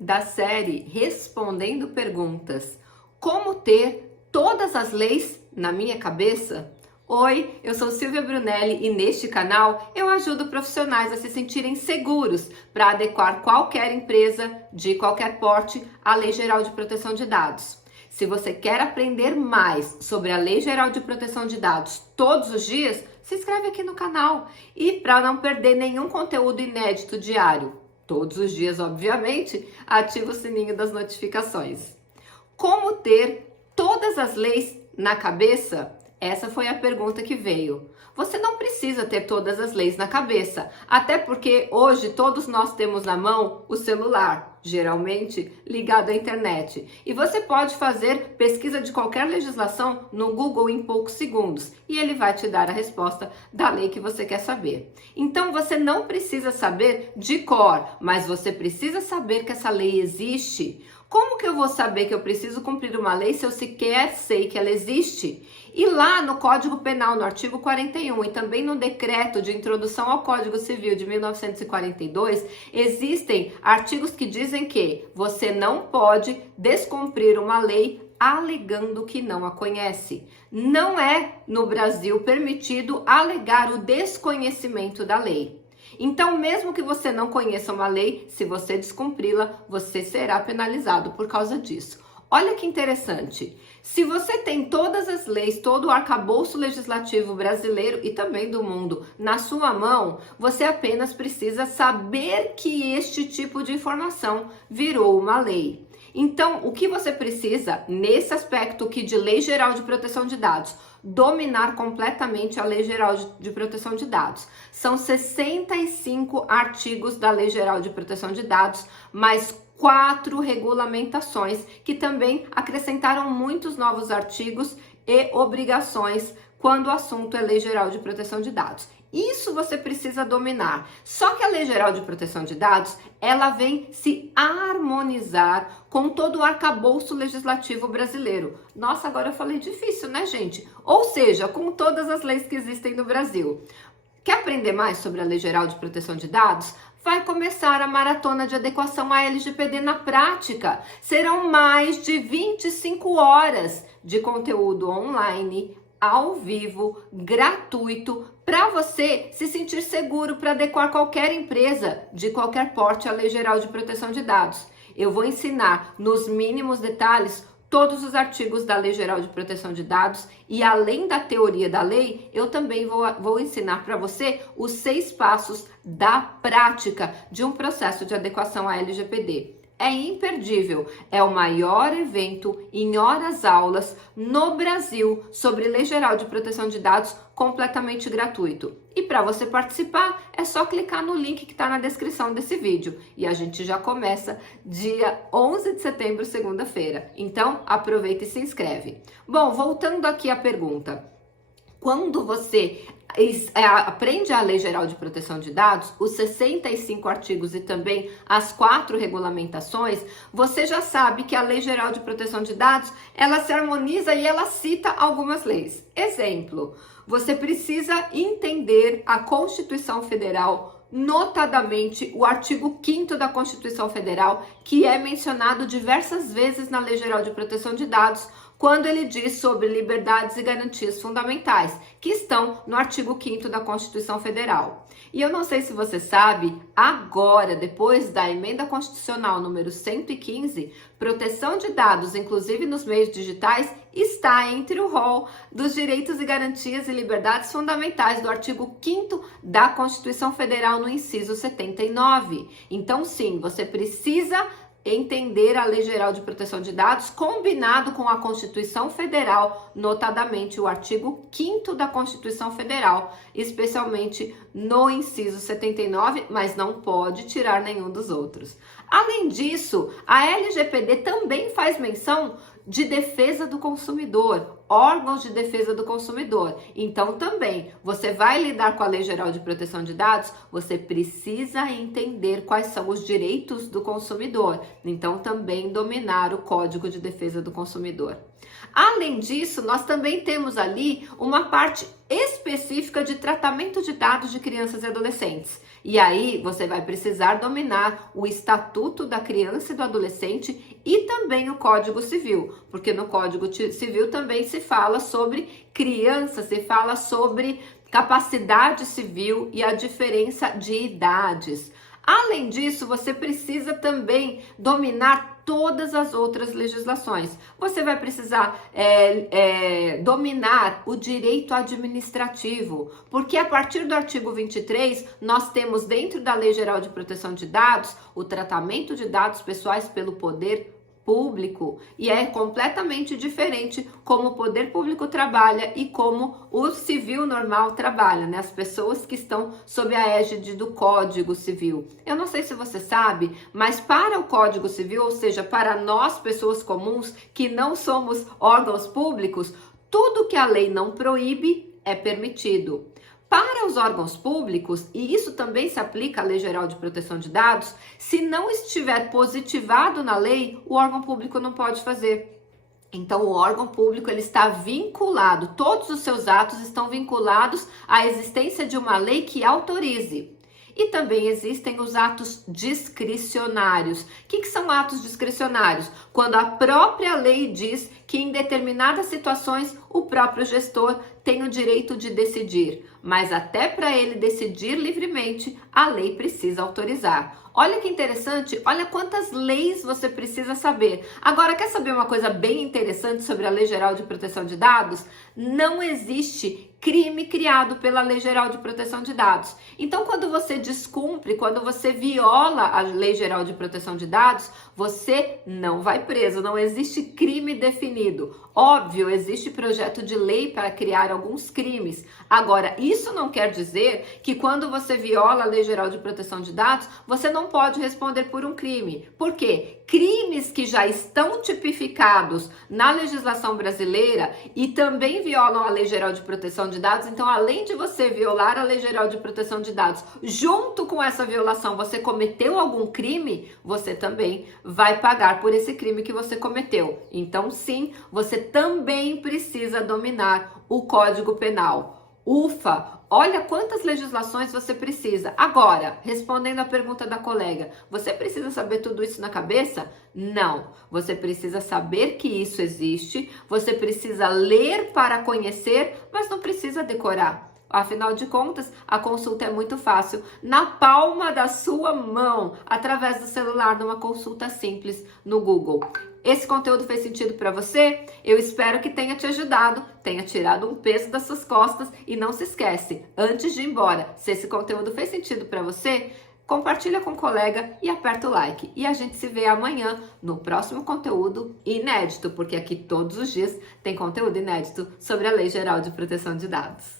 da série Respondendo Perguntas: Como ter todas as leis na minha cabeça? Oi, eu sou Silvia Brunelli e neste canal eu ajudo profissionais a se sentirem seguros para adequar qualquer empresa de qualquer porte à Lei Geral de Proteção de Dados. Se você quer aprender mais sobre a Lei Geral de Proteção de Dados todos os dias, se inscreve aqui no canal. E para não perder nenhum conteúdo inédito diário, todos os dias, obviamente, ativa o sininho das notificações. Como ter todas as leis na cabeça? Essa foi a pergunta que veio. Você não precisa ter todas as leis na cabeça, até porque hoje todos nós temos na mão o celular, geralmente ligado à internet. E você pode fazer pesquisa de qualquer legislação no Google em poucos segundos e ele vai te dar a resposta da lei que você quer saber. Então você não precisa saber de cor, mas você precisa saber que essa lei existe. Como que eu vou saber que eu preciso cumprir uma lei se eu sequer sei que ela existe? E lá no Código Penal, no artigo 41 e também no Decreto de Introdução ao Código Civil de 1942, existem artigos que dizem que você não pode descumprir uma lei alegando que não a conhece. Não é no Brasil permitido alegar o desconhecimento da lei. Então, mesmo que você não conheça uma lei, se você descumpri-la, você será penalizado por causa disso. Olha que interessante. Se você tem todas as leis, todo o arcabouço legislativo brasileiro e também do mundo na sua mão, você apenas precisa saber que este tipo de informação virou uma lei. Então, o que você precisa nesse aspecto aqui de Lei Geral de Proteção de Dados? Dominar completamente a Lei Geral de Proteção de Dados. São 65 artigos da Lei Geral de Proteção de Dados, mais 4 regulamentações que também acrescentaram muitos novos artigos e obrigações quando o assunto é Lei Geral de Proteção de Dados. Isso você precisa dominar. Só que a Lei Geral de Proteção de Dados, ela vem se harmonizar com todo o arcabouço legislativo brasileiro. Nossa, agora eu falei difícil, né, gente? Ou seja, com todas as leis que existem no Brasil. Quer aprender mais sobre a Lei Geral de Proteção de Dados? Vai começar a maratona de adequação à LGPD na prática. Serão mais de 25 horas de conteúdo online, ao vivo, gratuito, para você se sentir seguro para adequar qualquer empresa de qualquer porte à Lei Geral de Proteção de Dados. Eu vou ensinar nos mínimos detalhes todos os artigos da Lei Geral de Proteção de Dados e além da teoria da lei, eu também vou ensinar para você os 6 passos da prática de um processo de adequação à LGPD. É imperdível, é o maior evento em horas aulas no Brasil sobre Lei Geral de Proteção de Dados completamente gratuito. E para você participar, é só clicar no link que está na descrição desse vídeo. E a gente já começa dia 11 de setembro, segunda-feira. Então, aproveita e se inscreve. Bom, voltando aqui à pergunta. Quando você aprende a Lei Geral de Proteção de Dados, os 65 artigos e também as 4 regulamentações, você já sabe que a Lei Geral de Proteção de Dados, ela se harmoniza e ela cita algumas leis. Exemplo, você precisa entender a Constituição Federal, notadamente o artigo 5º da Constituição Federal, que é mencionado diversas vezes na Lei Geral de Proteção de Dados, quando ele diz sobre liberdades e garantias fundamentais, que estão no artigo 5º da Constituição Federal. E eu não sei se você sabe, agora, depois da Emenda Constitucional número 115, proteção de dados, inclusive nos meios digitais, está entre o rol dos direitos e garantias e liberdades fundamentais do artigo 5º da Constituição Federal no inciso 79. Então, sim, você precisa entender a Lei Geral de Proteção de Dados combinado com a Constituição Federal, notadamente o artigo 5º da Constituição Federal, especialmente no inciso 79, mas não pode tirar nenhum dos outros. Além disso, a LGPD também faz menção de defesa do consumidor, órgãos de defesa do consumidor. Então, também, você vai lidar com a Lei Geral de Proteção de Dados, você precisa entender quais são os direitos do consumidor. Então, também dominar o Código de Defesa do Consumidor. Além disso, nós também temos ali uma parte específica de tratamento de dados de crianças e adolescentes. E aí você vai precisar dominar o Estatuto da Criança e do Adolescente e também o Código Civil, porque no Código Civil também se fala sobre criança, se fala sobre capacidade civil e a diferença de idades. Além disso, você precisa também dominar todas as outras legislações. Você vai precisar dominar o direito administrativo, porque a partir do artigo 23, nós temos dentro da Lei Geral de Proteção de Dados o tratamento de dados pessoais pelo poder público, e é completamente diferente como o poder público trabalha e como o civil normal trabalha, né? As pessoas que estão sob a égide do Código Civil. Eu não sei se você sabe, mas para o Código Civil, ou seja, para nós pessoas comuns que não somos órgãos públicos, tudo que a lei não proíbe é permitido. Para os órgãos públicos, e isso também se aplica à Lei Geral de Proteção de Dados, se não estiver positivado na lei, o órgão público não pode fazer. Então, o órgão público ele está vinculado, todos os seus atos estão vinculados à existência de uma lei que autorize. E também existem os atos discricionários. O que são atos discricionários? Quando a própria lei diz que em determinadas situações o próprio gestor tem o direito de decidir, mas até para ele decidir livremente, a lei precisa autorizar. Olha que interessante, olha quantas leis você precisa saber. Agora, quer saber uma coisa bem interessante sobre a Lei Geral de Proteção de Dados? Não existe crime criado pela Lei Geral de Proteção de Dados. Então, quando você descumpre, quando você viola a Lei Geral de Proteção de Dados, você não vai preso, não existe crime definido. Óbvio, existe projeto de lei para criar alguns crimes. Agora, isso não quer dizer que quando você viola a Lei Geral de Proteção de Dados, você não pode responder por um crime. Por quê? Crimes que já estão tipificados na legislação brasileira e também violam a Lei Geral de Proteção de Dados, então além de você violar a Lei Geral de Proteção de Dados, junto com essa violação você cometeu algum crime, você também vai pagar por esse crime que você cometeu. Então sim, você também precisa dominar o Código Penal. Ufa! Olha quantas legislações você precisa. Agora, respondendo à pergunta da colega, você precisa saber tudo isso na cabeça? Não. Você precisa saber que isso existe, você precisa ler para conhecer, mas não precisa decorar. Afinal de contas, a consulta é muito fácil, na palma da sua mão, através do celular, numa consulta simples no Google. Esse conteúdo fez sentido para você? Eu espero que tenha te ajudado, tenha tirado um peso das suas costas e não se esquece, antes de ir embora, se esse conteúdo fez sentido para você, compartilha com um colega e aperta o like. E a gente se vê amanhã no próximo conteúdo inédito, porque aqui todos os dias tem conteúdo inédito sobre a Lei Geral de Proteção de Dados.